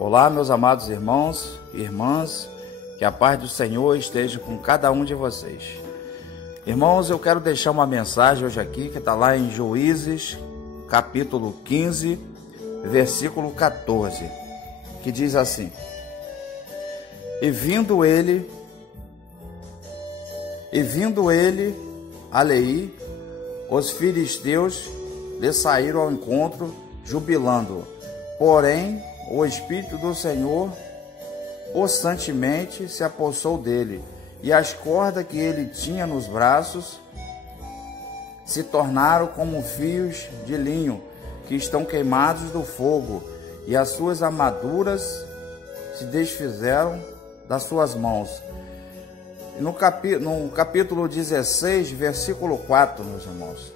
Olá, meus amados irmãos e irmãs, que a paz do Senhor esteja com cada um de vocês. Irmãos, eu quero deixar uma mensagem hoje aqui, que está lá em Juízes, capítulo 15, versículo 14, que diz assim: E vindo ele a Leí, os filisteus lhe saíram ao encontro, jubilando. Porém, o Espírito do Senhor possantemente se apossou dele, e as cordas que ele tinha nos braços se tornaram como fios de linho que estão queimados do fogo, e as suas armaduras se desfizeram das suas mãos. No capítulo 16, versículo 4, meus irmãos,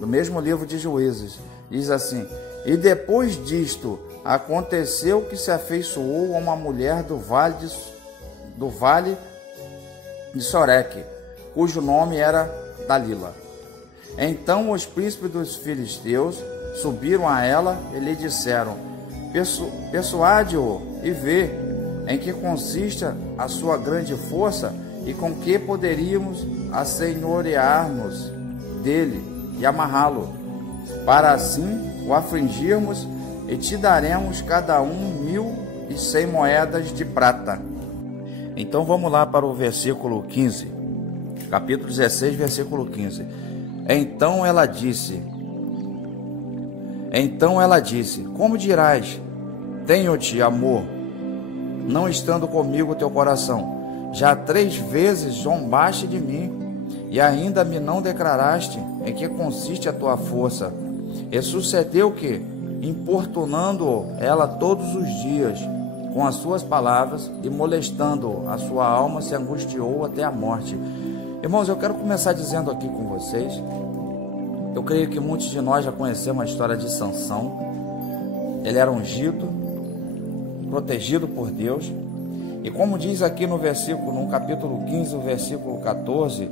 no mesmo livro de Juízes, diz assim: E depois disto aconteceu que se afeiçoou a uma mulher do vale de Soreque, cujo nome era Dalila. Então os príncipes dos filisteus subiram a ela e lhe disseram: Persuade-o e vê em que consiste a sua grande força, e com que poderíamos assenhorear-nos dele e amarrá-lo, para assim o afligirmos, e te daremos cada um 1.100 moedas de prata. Então vamos lá para o versículo 15, capítulo 16, versículo 15. Então ela disse, como dirás, tenho-te amor, não estando comigo teu coração? Já 3 vezes zombaste de mim, e ainda me não declaraste em que consiste a tua força. E sucedeu que, importunando ela todos os dias com as suas palavras e molestando a sua alma, se angustiou até a morte. Irmãos, eu quero começar dizendo aqui com vocês, eu creio que muitos de nós já conhecemos a história de Sansão. Ele era ungido, protegido por Deus, e como diz aqui no capítulo 15, o versículo 14,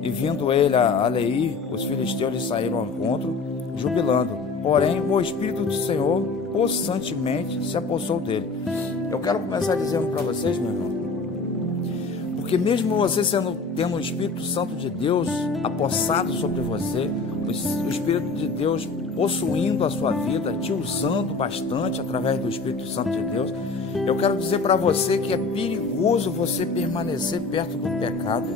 e vindo ele a Leí, os filisteus lhe saíram ao encontro, jubilando. Porém, o Espírito do Senhor possantemente se apossou dele. Eu quero começar dizendo para vocês, meu irmão, porque mesmo você tendo o Espírito Santo de Deus apossado sobre você, o Espírito de Deus possuindo a sua vida, te usando bastante através do Espírito Santo de Deus, eu quero dizer para você que é perigoso você permanecer perto do pecado,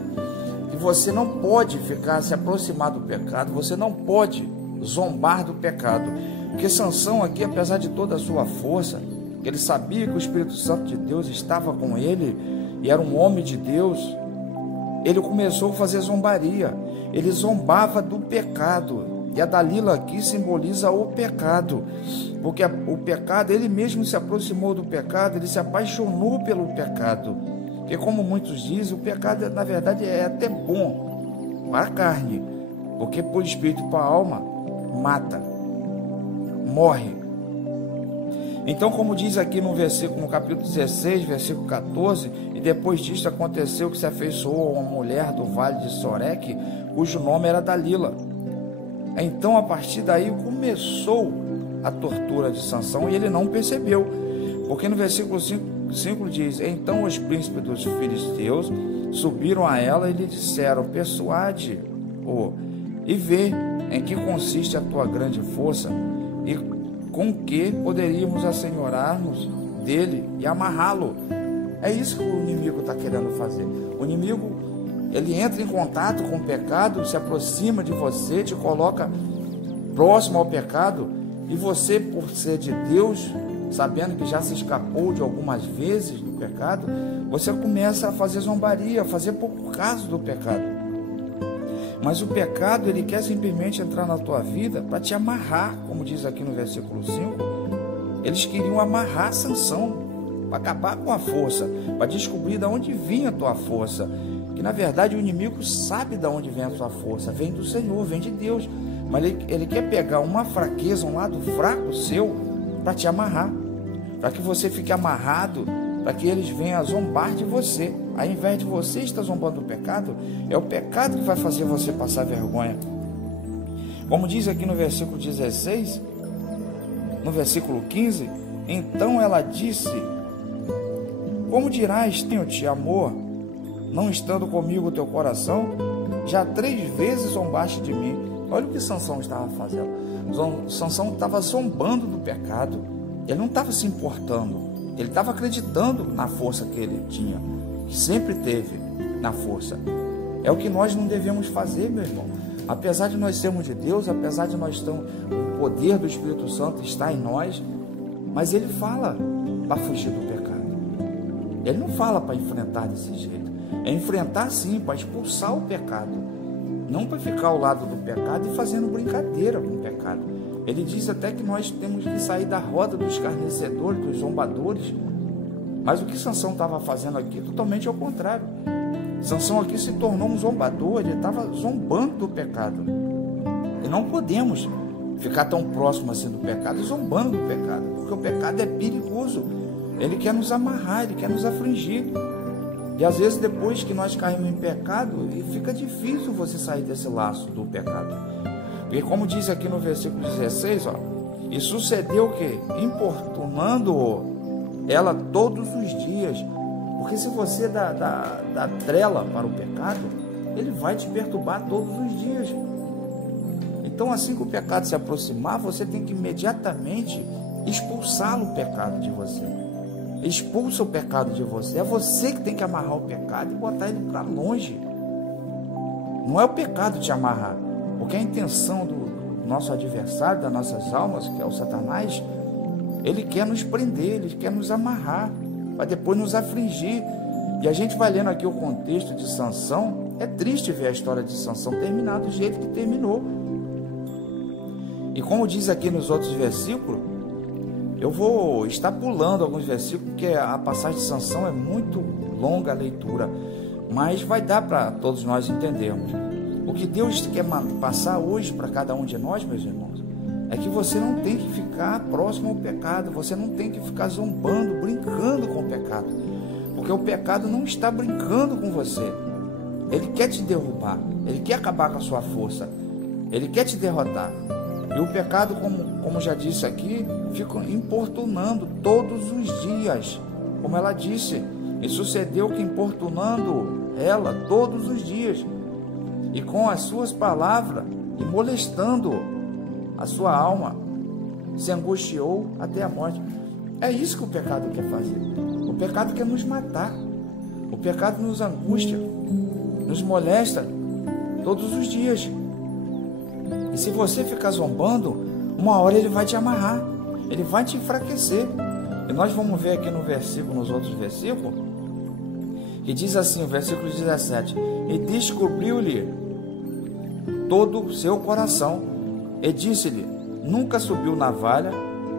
que você não pode se aproximar do pecado, você não pode zombar do pecado, porque Sansão aqui, apesar de toda a sua força, ele sabia que o Espírito Santo de Deus estava com ele e era um homem de Deus, ele começou a fazer zombaria, ele zombava do pecado. E a Dalila aqui simboliza o pecado, porque o pecado, ele mesmo se aproximou do pecado, ele se apaixonou pelo pecado. Porque como muitos dizem, o pecado na verdade é até bom para a carne, porque por espírito e para a alma mata, morre. Então, como diz aqui no capítulo 16, versículo 14, e depois disto aconteceu que se afeiçoou a uma mulher do vale de Soreque, cujo nome era Dalila. Então, a partir daí, começou a tortura de Sansão e ele não percebeu. Porque no versículo 5 diz: Então os príncipes dos filisteus subiram a ela e lhe disseram: Persuade-o e vê em que consiste a tua grande força, e com que poderíamos assenhorar-nos dele e amarrá-lo. É isso que o inimigo está querendo fazer. O inimigo, ele entra em contato com o pecado, se aproxima de você, te coloca próximo ao pecado, e você, por ser de Deus, sabendo que já se escapou de algumas vezes do pecado, você começa a fazer zombaria, a fazer pouco caso do pecado. Mas o pecado, ele quer simplesmente entrar na tua vida para te amarrar, como diz aqui no versículo 5. Eles queriam amarrar Sansão, para acabar com a força, para descobrir de onde vinha a tua força. Que na verdade o inimigo sabe de onde vem a sua força, vem do Senhor, vem de Deus, mas ele quer pegar uma fraqueza, um lado fraco seu, para te amarrar, para que você fique amarrado, para que eles venham a zombar de você. Ao invés de você estar zombando do pecado, é o pecado que vai fazer você passar vergonha. Como diz aqui no versículo 16, no versículo 15, Então ela disse: como dirás, tenho-te amor, não estando comigo o teu coração? Já 3 vezes zombaste de mim. Olha o que Sansão estava fazendo. Sansão estava zombando do pecado. Ele não estava se importando. Ele estava acreditando na força que ele tinha, que sempre teve na força. É o que nós não devemos fazer, meu irmão. Apesar de nós sermos de Deus, apesar de nós termos o poder do Espírito Santo está em nós, mas ele fala para fugir do pecado. Ele não fala para enfrentar desse jeito. É enfrentar sim, para expulsar o pecado. Não para ficar ao lado do pecado e fazendo brincadeira com o pecado. Ele diz até que nós temos que sair da roda dos escarnecedores, dos zombadores. Mas o que Sansão estava fazendo aqui, totalmente ao contrário. Sansão aqui se tornou um zombador, ele estava zombando do pecado. E não podemos ficar tão próximo assim do pecado, zombando do pecado, porque o pecado é perigoso. Ele quer nos amarrar, ele quer nos afligir. E às vezes depois que nós caímos em pecado, fica difícil você sair desse laço do pecado. Porque como diz aqui no versículo 16, e sucedeu que, importunando-o ela todos os dias, porque se você dá trela para o pecado, ele vai te perturbar todos os dias. Então assim que o pecado se aproximar, você tem que imediatamente expulsá-lo, o pecado de você. Expulsa o pecado de você. É você que tem que amarrar o pecado e botar ele para longe. Não é o pecado te amarrar, porque a intenção do nosso adversário, das nossas almas, que é o Satanás, ele quer nos prender, ele quer nos amarrar, para depois nos afligir. E a gente vai lendo aqui o contexto de Sansão. É triste ver a história de Sansão terminar do jeito que terminou. E como diz aqui nos outros versículos, eu vou estar pulando alguns versículos, porque a passagem de Sansão é muito longa a leitura, mas vai dar para todos nós entendermos. O que Deus quer passar hoje para cada um de nós, meus irmãos, é que você não tem que ficar próximo ao pecado, você não tem que ficar zombando, brincando com o pecado, porque o pecado não está brincando com você. Ele quer te derrubar, ele quer acabar com a sua força, ele quer te derrotar. E o pecado, como já disse aqui, fica importunando todos os dias, como ela disse. E sucedeu que, importunando ela todos os dias, e com as suas palavras, e molestando a sua alma, se angustiou até a morte. É isso que o pecado quer fazer. O pecado quer nos matar. O pecado nos angustia, nos molesta todos os dias. E se você ficar zombando, uma hora ele vai te amarrar, ele vai te enfraquecer. E nós vamos ver aqui no versículo, nos outros versículos, que diz assim, o versículo 17: e descobriu-lhe todo o seu coração, e disse-lhe: nunca subiu navalha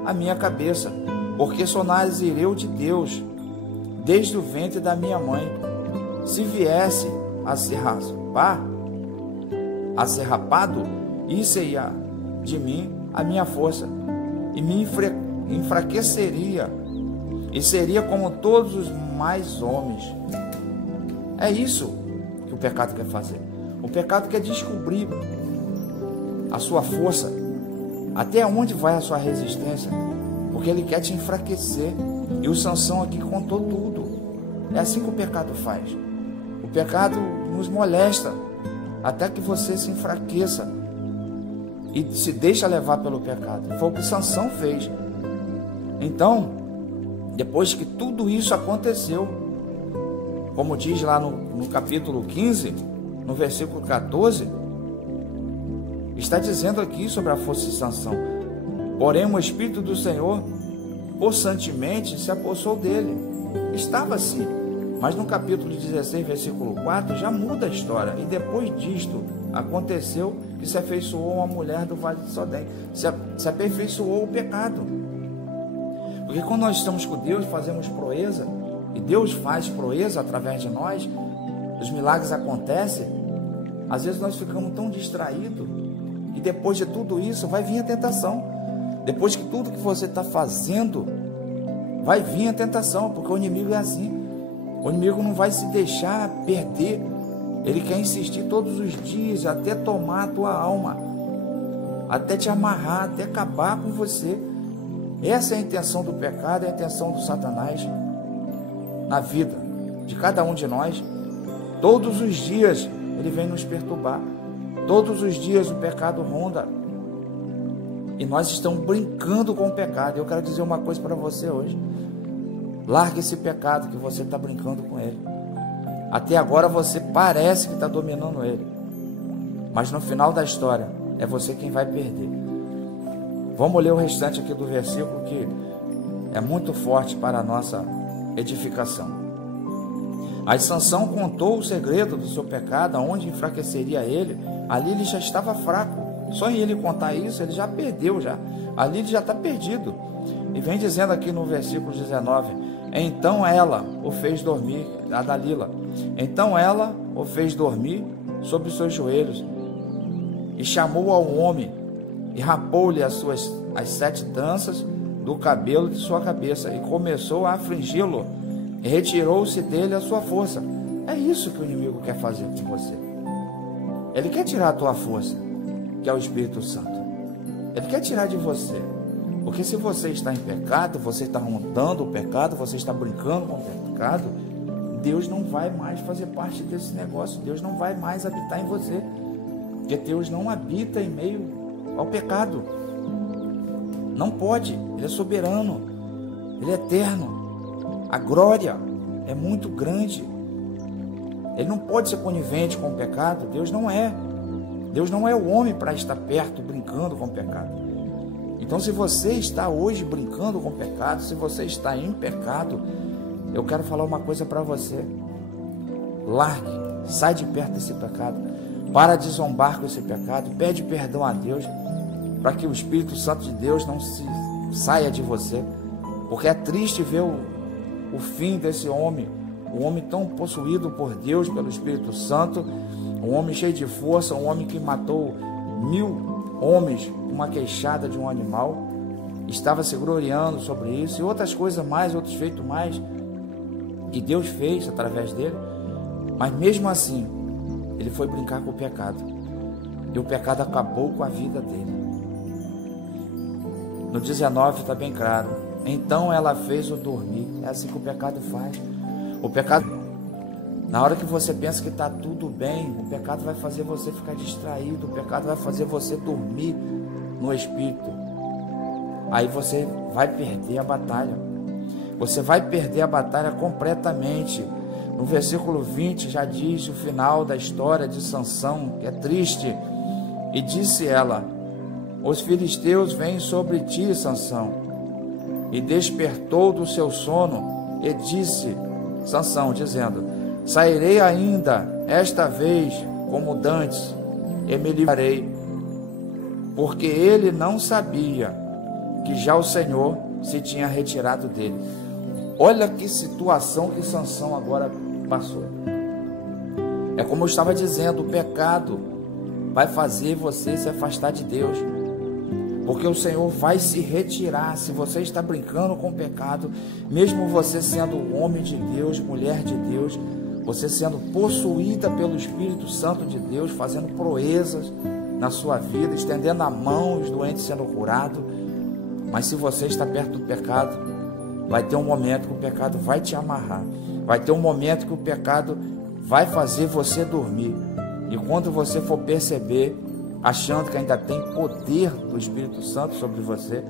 a minha cabeça, porque sou nazireu de Deus, desde o ventre da minha mãe. Se viesse a ser rapado, isso-ia de mim a minha força, e me enfraqueceria, e seria como todos os mais homens. É isso que o pecado quer fazer. O pecado quer descobrir a sua força, até onde vai a sua resistência, porque ele quer te enfraquecer. E o Sansão aqui contou tudo. É assim que o pecado faz. O pecado nos molesta até que você se enfraqueça e se deixa levar pelo pecado. Foi o que Sansão fez. Então, depois que tudo isso aconteceu, como diz lá no capítulo 15, no versículo 14, está dizendo aqui sobre a força de Sansão: porém o Espírito do Senhor possantemente se apossou dele. Estava assim, mas no capítulo 16, versículo 4, já muda a história. E depois disto, aconteceu que se afeiçoou uma mulher do vale de Sodém. Se aperfeiçoou o pecado. Porque quando nós estamos com Deus, fazemos proeza, e Deus faz proeza através de nós, os milagres acontecem. Às vezes nós ficamos tão distraídos, e depois de tudo isso vai vir a tentação. Depois que tudo que você está fazendo, vai vir a tentação, porque o inimigo é assim. O inimigo não vai se deixar perder. Ele quer insistir todos os dias até tomar a tua alma, até te amarrar, até acabar com você. Essa é a intenção do pecado, é a intenção do Satanás na vida de cada um de nós. Todos os dias ele vem nos perturbar. Todos os dias o pecado ronda. E nós estamos brincando com o pecado. Eu quero dizer uma coisa para você hoje. Largue esse pecado que você está brincando com ele. Até agora você parece que está dominando ele. Mas no final da história, é você quem vai perder. Vamos ler o restante aqui do versículo, que é muito forte para a nossa edificação. Aí Sansão contou o segredo do seu pecado, aonde enfraqueceria ele. Ali ele já estava fraco. Só em ele contar isso, ele já perdeu já. Ali ele já está perdido. E vem dizendo aqui no versículo 19: então ela o fez dormir, a Dalila. Então ela o fez dormir sobre os seus joelhos, e chamou ao homem, e rapou-lhe as 7 tranças do cabelo de sua cabeça, e começou a afligi-lo, e retirou-se dele a sua força. É isso que o inimigo quer fazer com você. Ele quer tirar a tua força, que é o Espírito Santo. Ele quer tirar de você. Porque se você está em pecado, você está rondando o pecado, você está brincando com o pecado, Deus não vai mais fazer parte desse negócio. Deus não vai mais habitar em você. Porque Deus não habita em meio ao pecado. Não pode. Ele é soberano. Ele é eterno. A glória é muito grande. Ele não pode ser conivente com o pecado. Deus não é. Deus não é o homem para estar perto, brincando com o pecado. Então, se você está hoje brincando com o pecado, se você está em pecado, eu quero falar uma coisa para você. Largue, sai de perto desse pecado. Para de zombar com esse pecado. Pede perdão a Deus, para que o Espírito Santo de Deus não saia de você. Porque é triste ver o fim desse homem. Um homem tão possuído por Deus, pelo Espírito Santo. Um homem cheio de força, um homem que matou 1000 homens com uma queixada de um animal, estava se gloriando sobre isso, e outras coisas mais, outros feitos mais, que Deus fez através dele. Mas mesmo assim, ele foi brincar com o pecado, e o pecado acabou com a vida dele. No 19 está bem claro: então ela fez-o dormir. É assim que o pecado faz. O pecado, na hora que você pensa que está tudo bem, o pecado vai fazer você ficar distraído, o pecado vai fazer você dormir no espírito. Aí você vai perder a batalha. Você vai perder a batalha completamente. No versículo 20 já diz o final da história de Sansão, que é triste. E disse ela: os filisteus vêm sobre ti, Sansão. E despertou do seu sono e disse Sansão, dizendo: sairei ainda esta vez como dantes, e me livrarei. Porque ele não sabia que já o Senhor se tinha retirado dele. Olha que situação que Sansão agora passou. É como eu estava dizendo, o pecado vai fazer você se afastar de Deus. Porque o Senhor vai se retirar. Se você está brincando com o pecado, mesmo você sendo homem de Deus, mulher de Deus, você sendo possuída pelo Espírito Santo de Deus, fazendo proezas na sua vida, estendendo a mão, os doentes sendo curados. Mas se você está perto do pecado, vai ter um momento que o pecado vai te amarrar. Vai ter um momento que o pecado vai fazer você dormir. E quando você for perceber, achando que ainda tem poder do Espírito Santo sobre você,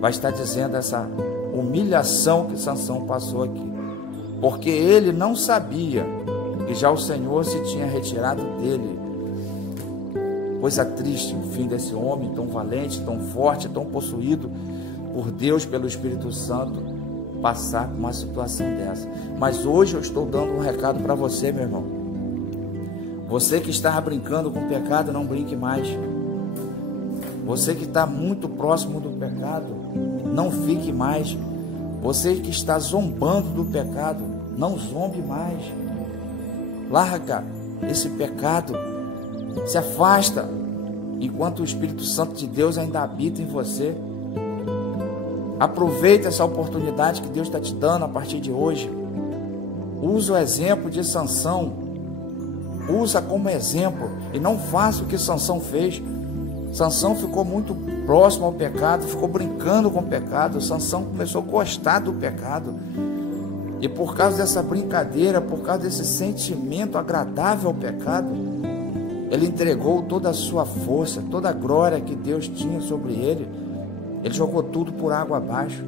vai estar dizendo essa humilhação que Sansão passou aqui. Porque ele não sabia que já o Senhor se tinha retirado dele. Coisa triste o fim desse homem tão valente, tão forte, tão possuído por Deus, pelo Espírito Santo, passar por uma situação dessa. Mas hoje eu estou dando um recado para você, meu irmão. Você que está brincando com o pecado, não brinque mais. Você que está muito próximo do pecado, não fique mais. Você que está zombando do pecado, não zombe mais. Larga esse pecado, se afasta, enquanto o Espírito Santo de Deus ainda habita em você. Aproveita essa oportunidade que Deus está te dando a partir de hoje. Usa o exemplo de Sansão. Usa como exemplo e não faça o que Sansão fez. Sansão ficou muito próximo ao pecado, ficou brincando com o pecado. Sansão começou a gostar do pecado. E por causa dessa brincadeira, por causa desse sentimento agradável ao pecado, ele entregou toda a sua força, toda a glória que Deus tinha sobre ele. Ele jogou tudo por água abaixo.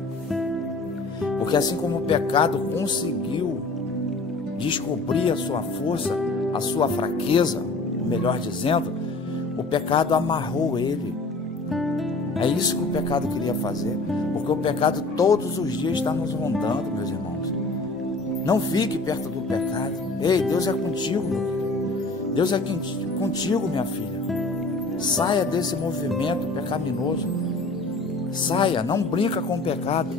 Porque assim como o pecado conseguiu descobrir a sua força, a sua fraqueza, melhor dizendo, o pecado amarrou ele. É isso que o pecado queria fazer, porque o pecado todos os dias está nos rondando, meus irmãos. Não fique perto do pecado. Ei, Deus é contigo, meu filho. Deus é contigo, minha filha. Saia desse movimento pecaminoso. Saia, não brinca com o pecado.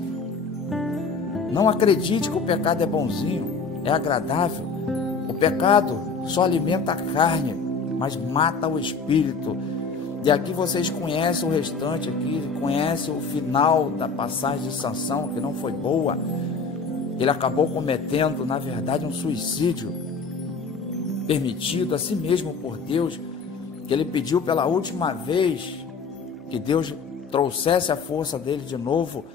Não acredite que o pecado é bonzinho, é agradável. O pecado só alimenta a carne, mas mata o espírito. E aqui vocês conhecem o restante aqui, conhecem o final da passagem de Sansão, que não foi boa. Ele acabou cometendo, na verdade, um suicídio permitido a si mesmo por Deus, que ele pediu pela última vez que Deus trouxesse a força dele de novo,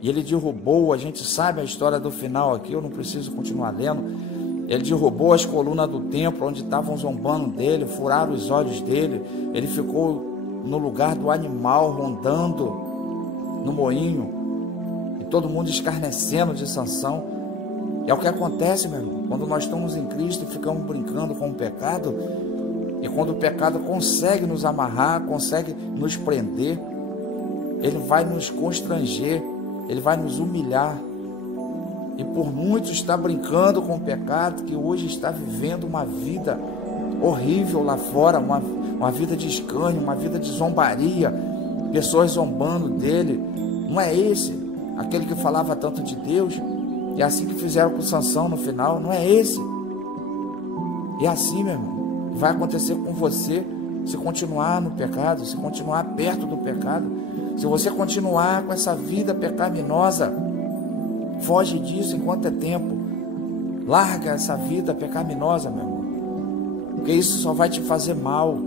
e ele derrubou. A gente sabe a história do final aqui, eu não preciso continuar lendo. Ele derrubou as colunas do templo onde estavam zombando dele, furaram os olhos dele. Ele ficou no lugar do animal, rondando no moinho, e todo mundo escarnecendo de Sansão. É o que acontece, meu irmão, quando nós estamos em Cristo e ficamos brincando com o pecado, e quando o pecado consegue nos amarrar, consegue nos prender, ele vai nos constranger, ele vai nos humilhar. E por muitos está brincando com o pecado, que hoje está vivendo uma vida horrível lá fora, uma vida de escárnio, uma vida de zombaria, pessoas zombando dele. Não é esse aquele que falava tanto de Deus? E assim que fizeram com Sansão no final, não é esse? E assim, meu irmão, vai acontecer com você se continuar no pecado, se continuar perto do pecado. Se você continuar com essa vida pecaminosa, foge disso enquanto é tempo. Larga essa vida pecaminosa, meu irmão, porque isso só vai te fazer mal.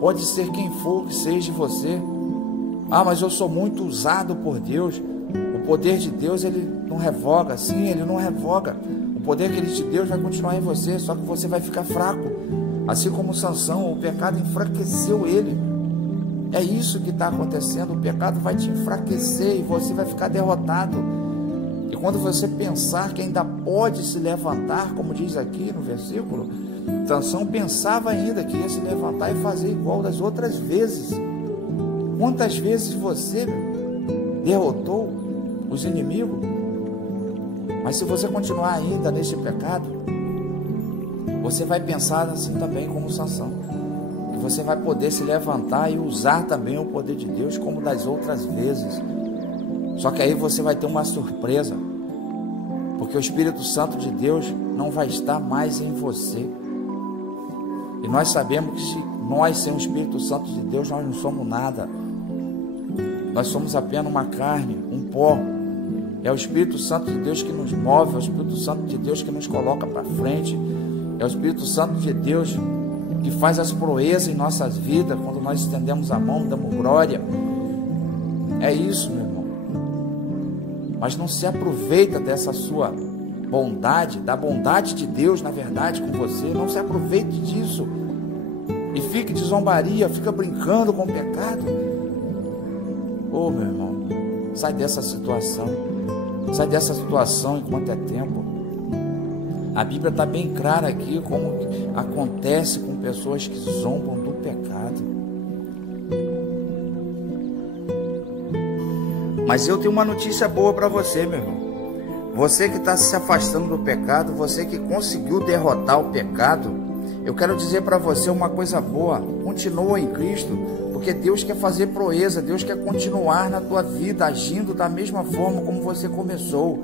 Pode ser quem for que seja você. Ah, mas eu sou muito usado por Deus. O poder de Deus, ele não revoga. Sim, ele não revoga. O poder que ele te deu vai continuar em você, só que você vai ficar fraco. Assim como Sansão, o pecado enfraqueceu ele. É isso que está acontecendo. O pecado vai te enfraquecer e você vai ficar derrotado. E quando você pensar que ainda pode se levantar, como diz aqui no versículo, Sansão pensava ainda que ia se levantar e fazer igual das outras vezes. Quantas vezes você derrotou os inimigos? Mas se você continuar ainda nesse pecado, você vai pensar assim também como Sansão. E você vai poder se levantar e usar também o poder de Deus como das outras vezes. Só que aí você vai ter uma surpresa, porque o Espírito Santo de Deus não vai estar mais em você. E nós sabemos que se nós sem o Espírito Santo de Deus, nós não somos nada. Nós somos apenas uma carne, um pó. É o Espírito Santo de Deus que nos move, é o Espírito Santo de Deus que nos coloca para frente. É o Espírito Santo de Deus que faz as proezas em nossas vidas, quando nós estendemos a mão, damos glória. É isso, meu irmão. Mas não se aproveita dessa sua bondade, da bondade de Deus, na verdade, com você. Não se aproveite disso. E fique de zombaria, fica brincando com o pecado. Oh, meu irmão, sai dessa situação. Sai dessa situação enquanto é tempo. A Bíblia está bem clara aqui como acontece com pessoas que zombam do pecado. Mas eu tenho uma notícia boa para você, meu irmão. Você que está se afastando do pecado, você que conseguiu derrotar o pecado, eu quero dizer para você uma coisa boa. Continua em Cristo, porque Deus quer fazer proeza, Deus quer continuar na tua vida, agindo da mesma forma como você começou.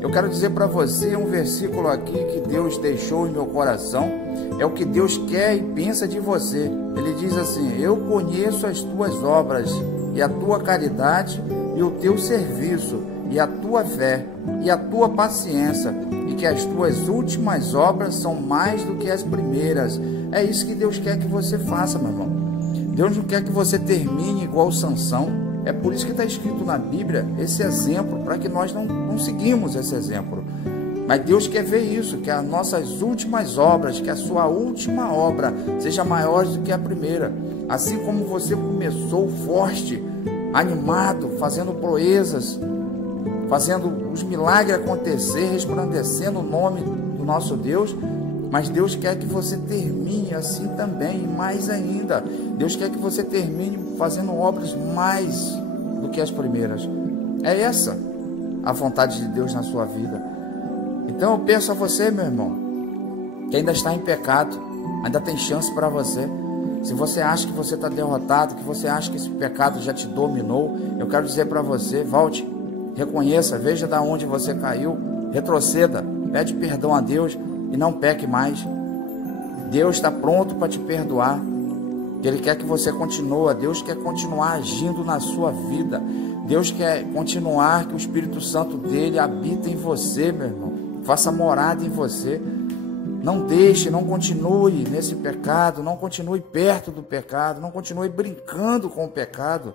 Eu quero dizer para você um versículo aqui que Deus deixou em meu coração. É o que Deus quer e pensa de você. Ele diz assim: eu conheço as tuas obras e a tua caridade e o teu serviço e a tua fé e a tua paciência, e que as tuas últimas obras são mais do que as primeiras. É isso que Deus quer que você faça, meu irmão. Deus não quer que você termine igual Sansão. É por isso que está escrito na Bíblia esse exemplo, para que nós não seguimos esse exemplo. Mas Deus quer ver isso, que as nossas últimas obras, que a sua última obra seja maior do que a primeira. Assim como você começou forte, animado, fazendo proezas, fazendo os milagres acontecer, resplandecendo o nome do nosso Deus, mas Deus quer que você termine assim também, mais ainda. Deus quer que você termine fazendo obras mais do que as primeiras. É essa a vontade de Deus na sua vida. Então eu peço a você, meu irmão, que ainda está em pecado, ainda tem chance para você. Se você acha que você está derrotado, que você acha que esse pecado já te dominou, eu quero dizer para você, volte, reconheça, veja de onde você caiu, retroceda, pede perdão a Deus e não peque mais. Deus está pronto para te perdoar. Ele quer que você continue. Deus quer continuar agindo na sua vida. Deus quer continuar que o Espírito Santo dele habita em você, meu irmão. Faça morada em você. Não deixe, não continue nesse pecado, não continue perto do pecado, não continue brincando com o pecado.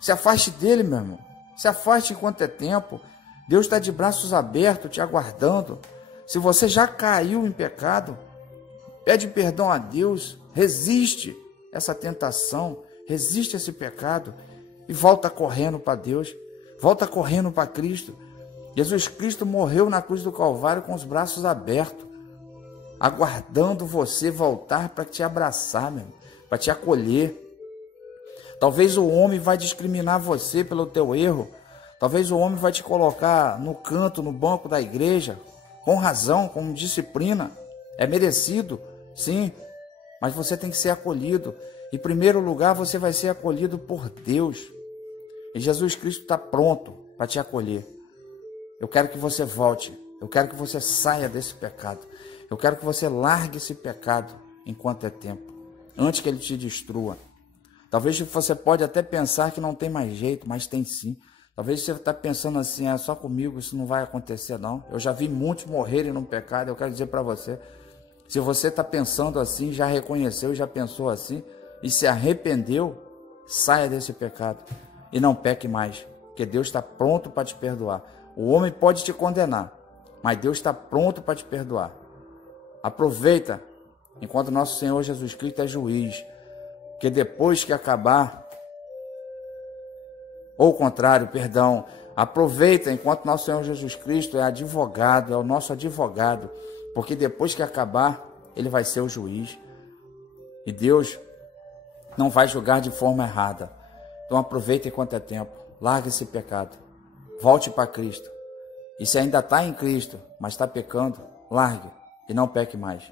Se afaste dele, meu irmão. Se afaste enquanto é tempo. Deus está de braços abertos, te aguardando. Se você já caiu em pecado, pede perdão a Deus, resiste essa tentação, resiste esse pecado e volta correndo para Deus, volta correndo para Cristo. Jesus Cristo morreu na cruz do Calvário com os braços abertos, aguardando você voltar para te abraçar, para te acolher. Talvez o homem vai discriminar você pelo teu erro, talvez o homem vai te colocar no canto, no banco da igreja, com razão, com disciplina, é merecido, sim, mas você tem que ser acolhido. Em primeiro lugar, você vai ser acolhido por Deus, e Jesus Cristo está pronto para te acolher. Eu quero que você volte, eu quero que você saia desse pecado, eu quero que você largue esse pecado enquanto é tempo, antes que ele te destrua. Talvez você pode até pensar que não tem mais jeito, mas tem sim. Talvez você está pensando assim, é só comigo, isso não vai acontecer não. Eu já vi muitos morrerem no pecado. Eu quero dizer para você, se você está pensando assim, já reconheceu, já pensou assim, e se arrependeu, saia desse pecado e não peque mais, porque Deus está pronto para te perdoar. O homem pode te condenar, mas Deus está pronto para te perdoar. Aproveita, enquanto nosso Senhor Jesus Cristo é juiz, que depois que acabar, ou o contrário, perdão, aproveita enquanto nosso Senhor Jesus Cristo é advogado, é o nosso advogado, porque depois que acabar, ele vai ser o juiz. E Deus não vai julgar de forma errada. Então aproveita enquanto é tempo, larga esse pecado, volte para Cristo. E se ainda está em Cristo, mas está pecando, largue e não peque mais.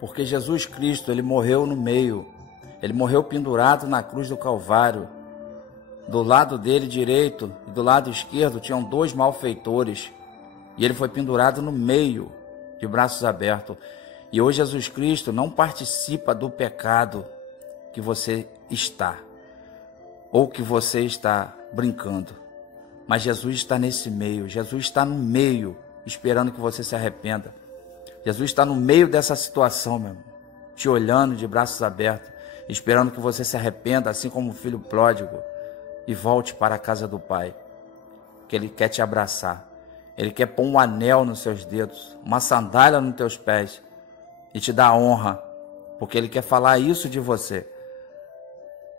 Porque Jesus Cristo, ele morreu no meio, ele morreu pendurado na cruz do Calvário. Do lado dele direito e do lado esquerdo tinham dois malfeitores, e ele foi pendurado no meio, de braços abertos. E hoje Jesus Cristo não participa do pecado que você está, ou que você está brincando, mas Jesus está nesse meio. Jesus está no meio, esperando que você se arrependa. Jesus está no meio dessa situação, meu irmão, te olhando de braços abertos, esperando que você se arrependa, assim como o filho pródigo, e volte para a casa do Pai, que Ele quer te abraçar. Ele quer pôr um anel nos seus dedos, uma sandália nos teus pés e te dar honra, porque Ele quer falar isso de você,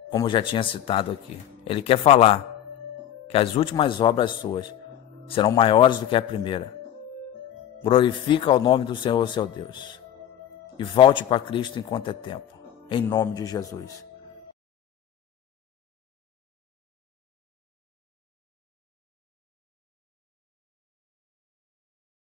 como eu já tinha citado aqui. Ele quer falar que as últimas obras suas serão maiores do que a primeira. Glorifica o nome do Senhor, seu Deus, e volte para Cristo enquanto é tempo, em nome de Jesus.